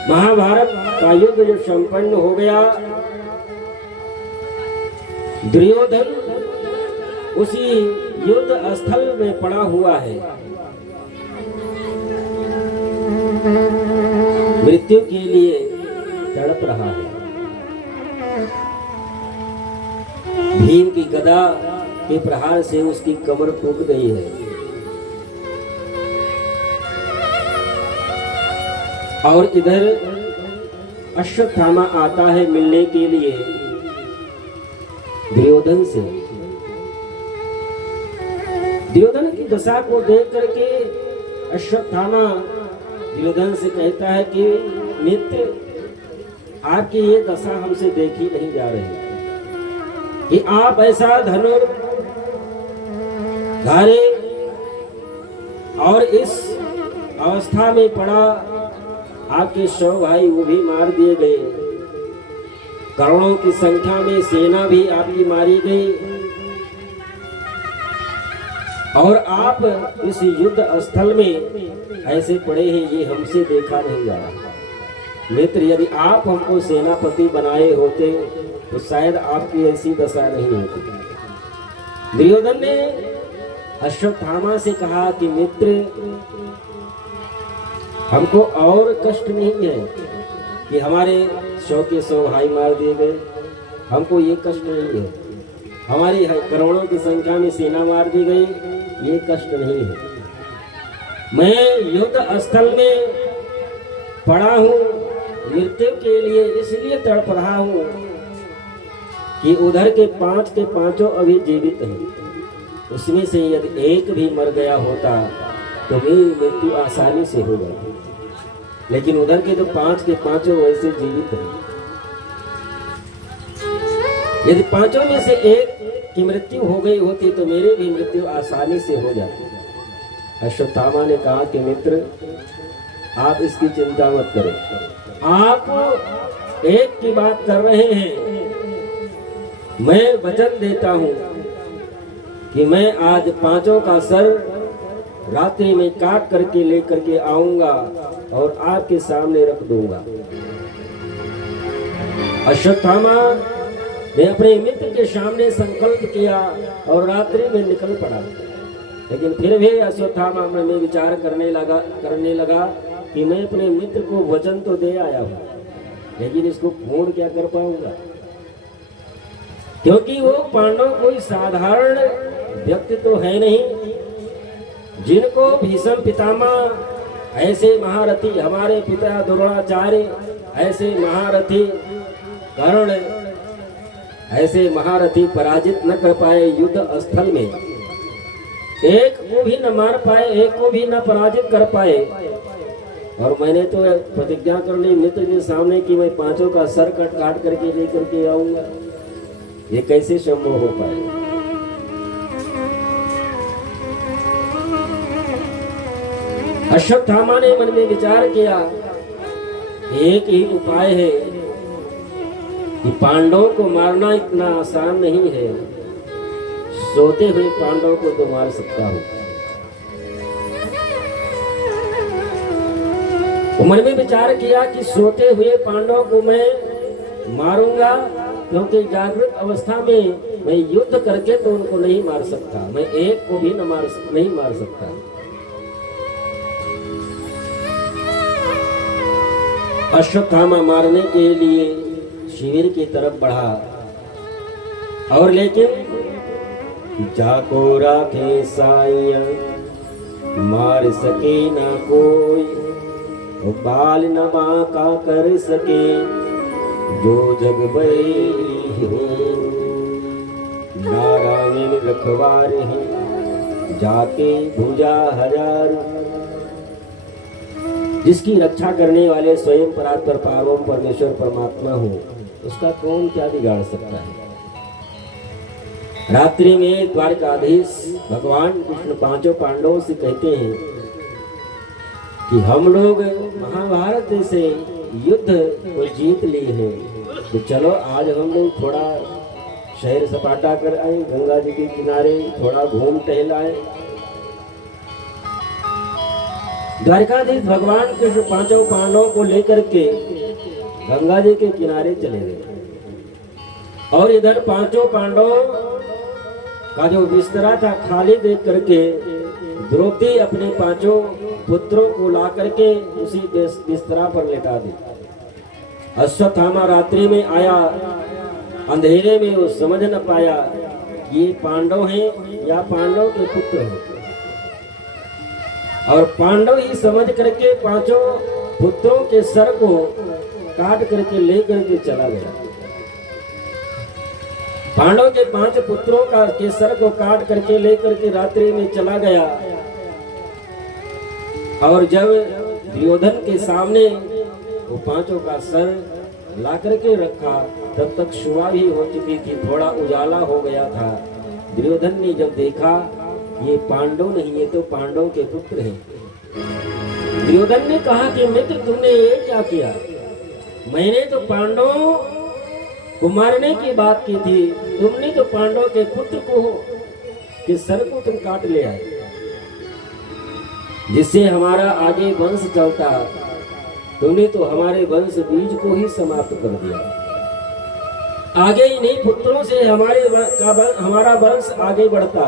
महाभारत का युद्ध जब संपन्न हो गया, दुर्योधन उसी युद्ध स्थल में पड़ा हुआ है, मृत्यु के लिए तड़प रहा है। भीम की गदा के प्रहार से उसकी कमर टूट गई है और इधर अश्वत्थामा आता है मिलने के लिए दुर्योधन से। दुर्योधन की दशा को देख करके अश्वत्थामा दुर्योधन से कहता है कि मित्र, आपकी ये दशा हमसे देखी नहीं जा रही कि आप ऐसा धनुर्धारी और इस अवस्था में पड़ा, आपके 100 भाई वो भी मार दिए गए, करोड़ों की संख्या में सेना भी आपकी मारी गई और आप इस युद्ध स्थल में ऐसे पड़े हैं, ये हमसे देखा नहीं जा रहा। मित्र, यदि आप हमको सेनापति बनाए होते तो शायद आपकी ऐसी दशा नहीं होती। दुर्योधन ने अश्वत्थामा से कहा कि मित्र, हमको और कष्ट नहीं है कि हमारे 100 के 100 भाई मार दिए गए, हमको ये कष्ट नहीं है। हमारी करोड़ों की संख्या में सेना मार दी गई, ये कष्ट नहीं है। मैं युद्ध स्थल में पड़ा हूँ, मृत्यु के लिए इसलिए तड़प रहा हूँ कि उधर के 5 के 5 अभी जीवित हैं, उसमें से यदि एक भी मर गया होता तो मेरी मृत्यु आसानी से हो जाती, लेकिन उधर के तो 5 के 5 वैसे जीवित हैं। यदि 5 में से एक की मृत्यु हो गई होती तो मेरी भी मृत्यु आसानी से हो जाती। अश्वत्थामा ने कहा कि मित्र, आप इसकी चिंता मत करें, आप एक की बात कर रहे हैं, मैं वचन देता हूं कि मैं आज 5 का सर रात्रि में काट करके लेकर के आऊंगा और आपके सामने रख दूंगा। अश्वत्थामा ने अपने मित्र के सामने संकल्प किया और रात्रि में निकल पड़ा, लेकिन फिर भी अश्वत्थामा मन में विचार करने लगा कि मैं अपने मित्र को वचन तो दे आया हूं, लेकिन इसको पूर्ण क्या कर पाऊंगा, क्योंकि वो पांडव कोई साधारण व्यक्ति तो है नहीं, जिनको भीष्म पितामह ऐसे महारथी, हमारे पिता द्रोणाचार्य ऐसे महारथी, कर्ण ऐसे महारथी पराजित न कर पाए युद्ध स्थल में, एक को भी न मार पाए, एक को भी न पराजित कर पाए। और मैंने तो प्रतिज्ञा कर ली मित्र के सामने कि मैं 5 का सर काट करके लेकर के आऊंगा, ये कैसे संभव हो पाए। अश्वत्थामा ने मन में विचार किया, एक ही उपाय है कि पांडवों को मारना इतना आसान नहीं है, सोते हुए पांडवों को तो मार सकता हूं। तो मन में विचार किया कि सोते हुए पांडवों को मैं मारूंगा, क्योंकि जागृत अवस्था में मैं युद्ध करके तो उनको नहीं मार सकता, मैं एक को भी नहीं मार सकता। अश्वत्थामा मारने के लिए शिविर की तरफ बढ़ा, और लेकिन जाको राखे साइया मार सके ना कोई, बाल न बांका कर सके जो जग बरे हो। नारायण रखवार हैं जाके भुजा हजार, जिसकी रक्षा करने वाले स्वयं परात्पर पार्वम परमेश्वर परमात्मा हो, उसका कौन क्या बिगाड़ सकता है। रात्रि में द्वारकाधीश भगवान कृष्ण पांचों पांडवों से कहते हैं कि हम लोग महाभारत से युद्ध को जीत लिए हैं, तो चलो आज हम लोग थोड़ा शहर सपाटा कर आए, गंगा जी के किनारे थोड़ा घूम टहल आए। द्वारकाधीश भगवान कृष्ण पांचों पांडवों को लेकर के गंगा जी के किनारे चले गए, और इधर पांचों पांडवों का जो बिस्तरा था खाली देख करके द्रौपदी अपने पांचों पुत्रों को ला करके उसी बिस्तरा पर लेटा दी। अश्वत्थामा रात्रि में आया, अंधेरे में वो समझ न पाया ये पांडव हैं या पांडव के पुत्र हैं, और पांडव ही समझ करके पांचों पुत्रों के सर को काट करके लेकर के चला गया। पांडव के 5 पुत्रों के सर को काट करके लेकर के रात्रि में चला गया, और जब दुर्योधन के सामने वो पांचों का सर ला करके रखा, तब तक सुबह भी हो चुकी थी, थोड़ा उजाला हो गया था। दुर्योधन ने जब देखा ये पांडव नहीं, ये तो पांडव के पुत्र हैं। दुर्योधन ने कहा कि मित्र तुमने ये क्या किया, मैंने तो पांडवों को मारने की बात की थी, तुमने तो पांडव के पुत्र को के सर को तुम काट ले आए, जिससे हमारा आगे वंश चलता, तुमने तो हमारे वंश बीज को ही समाप्त कर दिया। आगे ही नहीं पुत्रों से हमारा वंश आगे बढ़ता,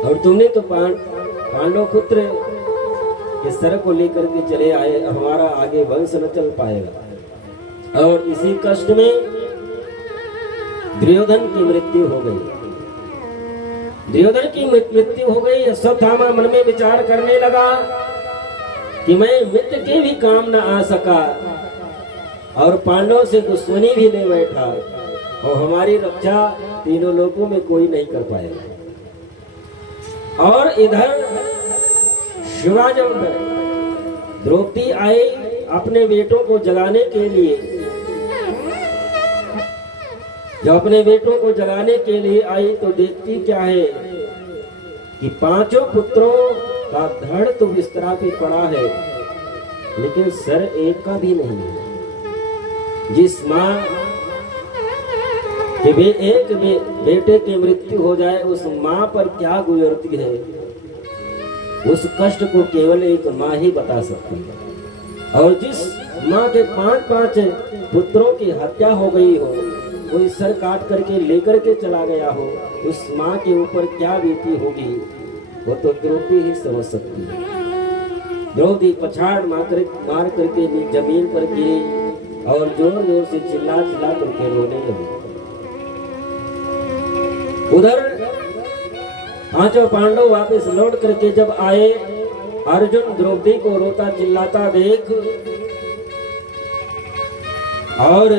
और तुमने तो पांडव पुत्र के सर को लेकर के चले आए, हमारा आगे वंश न चल पाएगा। और इसी कष्ट में दुर्योधन की मृत्यु हो गई। दुर्योधन की मृत्यु हो गई। अश्वत्थामा मन में विचार करने लगा कि मैं मित्र के भी काम न आ सका, और पांडव से दुश्मनी भी ले बैठा, और हमारी रक्षा तीनों लोगों में कोई नहीं कर पाएगा। और इधर शिवा जब द्रौपदी आई अपने बेटों को जगाने के लिए, जब अपने बेटों को जगाने के लिए आई तो देखती क्या है कि पांचों पुत्रों का धड़ तो बिस्तरा पे पड़ा है, लेकिन सर एक का भी नहीं है। जिस माँ के एक बेटे की मृत्यु हो जाए, उस माँ पर क्या गुजरती है, उस कष्ट को केवल एक माँ ही बता सकती है। और जिस माँ के 5 पुत्रों की हत्या हो गई हो, कोई सर काट करके लेकर के चला गया हो, उस माँ के ऊपर क्या बीती होगी, वो तो द्रौपदी ही समझ सकती है। द्रौपदी पछाड़ मार करके जमीन पर गिरी और जोर जोर से चिल्ला करके रोने लगी। उधर पांचों पांडव वापस लौट करके जब आए, अर्जुन द्रौपदी को रोता चिल्लाता देख और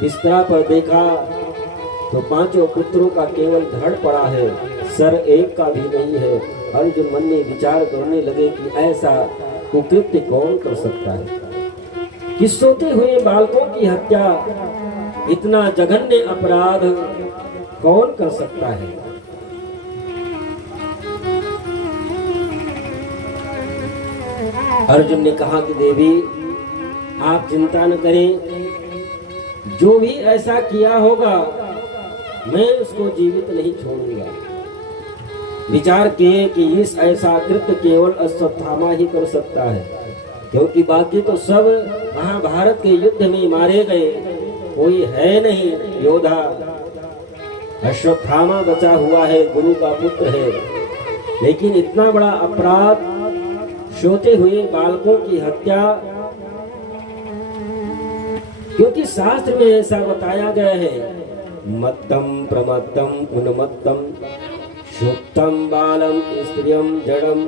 बिस्तरा पर देखा तो पांचों पुत्रों का केवल धड़ पड़ा है, सर एक का भी नहीं है। अर्जुन मन में विचार करने लगे कि ऐसा कुकृत्य कौन कर सकता है, कि सोते हुए बालकों की हत्या, इतना जघन्य अपराध कौन कर सकता है। अर्जुन ने कहा कि देवी आप चिंता न करें, जो भी ऐसा किया होगा मैं उसको जीवित नहीं छोड़ूंगा। विचार किए कि इस ऐसा कृत्य केवल अश्वत्थामा ही कर सकता है, क्योंकि बाकी तो सब महाभारत के युद्ध में मारे गए, कोई है नहीं योद्धा। अश्वत्थामा बचा हुआ है, गुरु का पुत्र है, लेकिन इतना बड़ा अपराध, सोते हुए बालकों की हत्या क्योंकि शास्त्र में ऐसा बताया गया है, मत्तम प्रमत्तम उन्मत्तम सुप्तम बालम स्त्रियम जड़म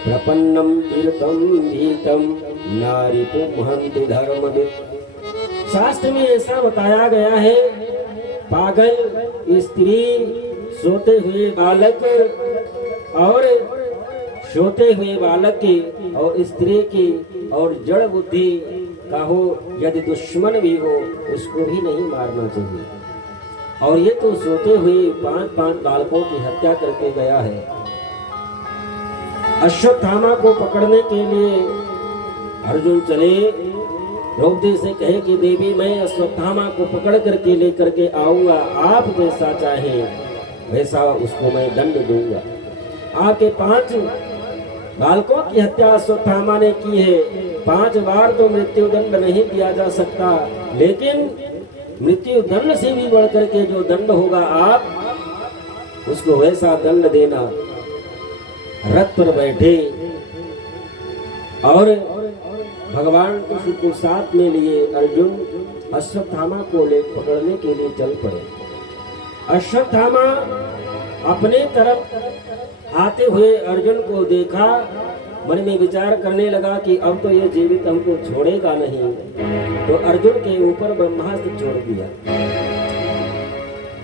प्रपन्नम तीर्थम भीतम नारी पुमहंति धर्मविद। शास्त्र में ऐसा बताया गया है, पागल स्त्री, सोते हुए बालक और सोते हुए बालक की और स्त्री की और जड़ बुद्धि का हो, यदि दुश्मन भी हो उसको भी नहीं मारना चाहिए। और ये तो सोते हुए 5 बालकों की हत्या करके गया है। अश्वत्थामा को पकड़ने के लिए अर्जुन चले, द्रौपदी से कहे कि देवी मैं अश्वत्थामा को पकड़ करके लेकर के आऊंगा, आप जैसा चाहे वैसा उसको मैं दंड दूंगा। आपके 5 बालकों की हत्या अश्वत्थामा ने की है। 5 बार तो मृत्यु दंड नहीं दिया जा सकता, लेकिन मृत्यु दंड से भी बढ़कर के जो दंड होगा आप उसको वैसा दंड देना। रथ पर बैठे और भगवान कृष्ण को साथ में लिए अर्जुन अश्वत्थामा को ले पकड़ने के लिए चल पड़े। अश्वत्थामा अपने तरफ आते हुए अर्जुन को देखा, मन में विचार करने लगा कि अब तो ये जीवित हमको छोड़ेगा नहीं, तो अर्जुन के ऊपर ब्रह्मास्त्र छोड़ दिया।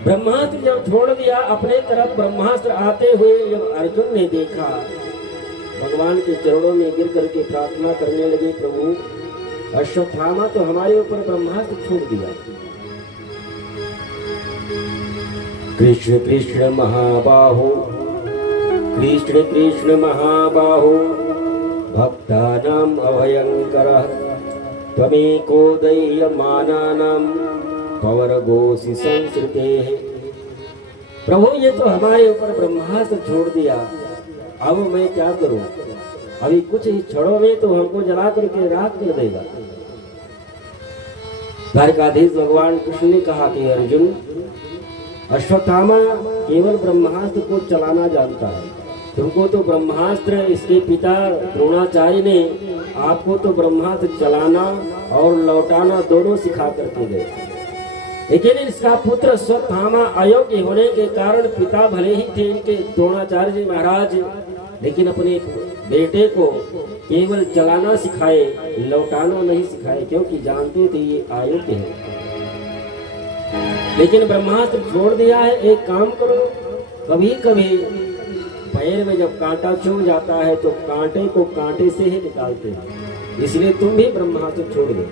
ब्रह्मास्त्र जब छोड़ दिया अपने तरफ ब्रह्मास्त्र आते हुए जब अर्जुन ने देखा, भगवान के चरणों में गिर करके प्रार्थना करने लगे, प्रभु अश्वत्थामा तो हमारे ऊपर ब्रह्मास्त्र छोड़ दिया। कृष्ण कृष्ण महाबाहो, कृष्ण कृष्ण महाबाहो, भक्तानां अभयंकरः, त्वमेको दह्यमानानां पवरगोसि संसृतेः। प्रभु ये तो हमारे ऊपर ब्रह्मास्त्र छोड़ दिया, अब मैं क्या करूं? अभी कुछ ही क्षणों में तो हमको जला करके राख कर देगा। द्वारकाधीश भगवान कृष्ण ने कहा कि अर्जुन, अश्वत्थामा केवल ब्रह्मास्त्र को चलाना जानता है, तुमको तो ब्रह्मास्त्र, इसके पिता द्रोणाचार्य ने आपको तो ब्रह्मास्त्र चलाना और लौटाना दोनों सिखा करके गए। लेकिन इसका पुत्र अश्वत्थामा अयोग्य होने के कारण, पिता भले ही थे इनके द्रोणाचार्य जी महाराज, लेकिन अपने बेटे को केवल चलाना सिखाए, लौटाना नहीं सिखाए, क्योंकि जानते थे ये अयोग्य है। लेकिन ब्रह्मास्त्र छोड़ दिया है। एक काम करो, कभी कभी पैर में जब कांटा चुभ जाता है तो कांटे को कांटे से ही निकालते हैं, इसलिए तुम भी ब्रह्मास्त्र छोड़ दो।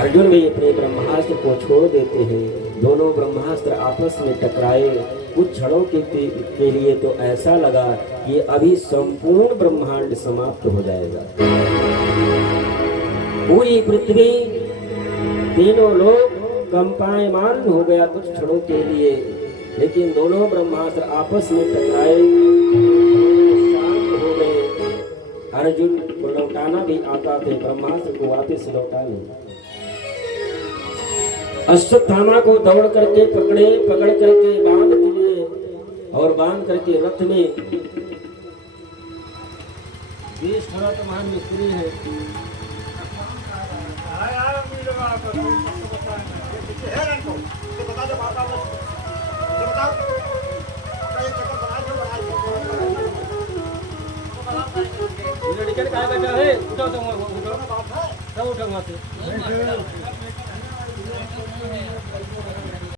अर्जुन भी अपने ब्रह्मास्त्र को छोड़ देते हैं। दोनों ब्रह्मास्त्र आपस में टकराए। कुछ क्षणों के लिए तो ऐसा लगा कि अभी संपूर्ण ब्रह्मांड समाप्त हो जाएगा। पूरी पृथ्वी, तीनों लोग कंपायमान हो गया कुछ क्षणों के लिए, लेकिन दोनों ब्रह्मास्त्र आपस में टकराए, शांत हो गए। अर्जुन को लौटाना भी आता थे, ब्रह्मास्त्र को वापस लौटा नहीं। अश्वत्थामा को दौड़ करके पकड़ करके बांध दिए और बांध करके रथ में, देश थोड़ा तो महान मिस्त्री है, उठो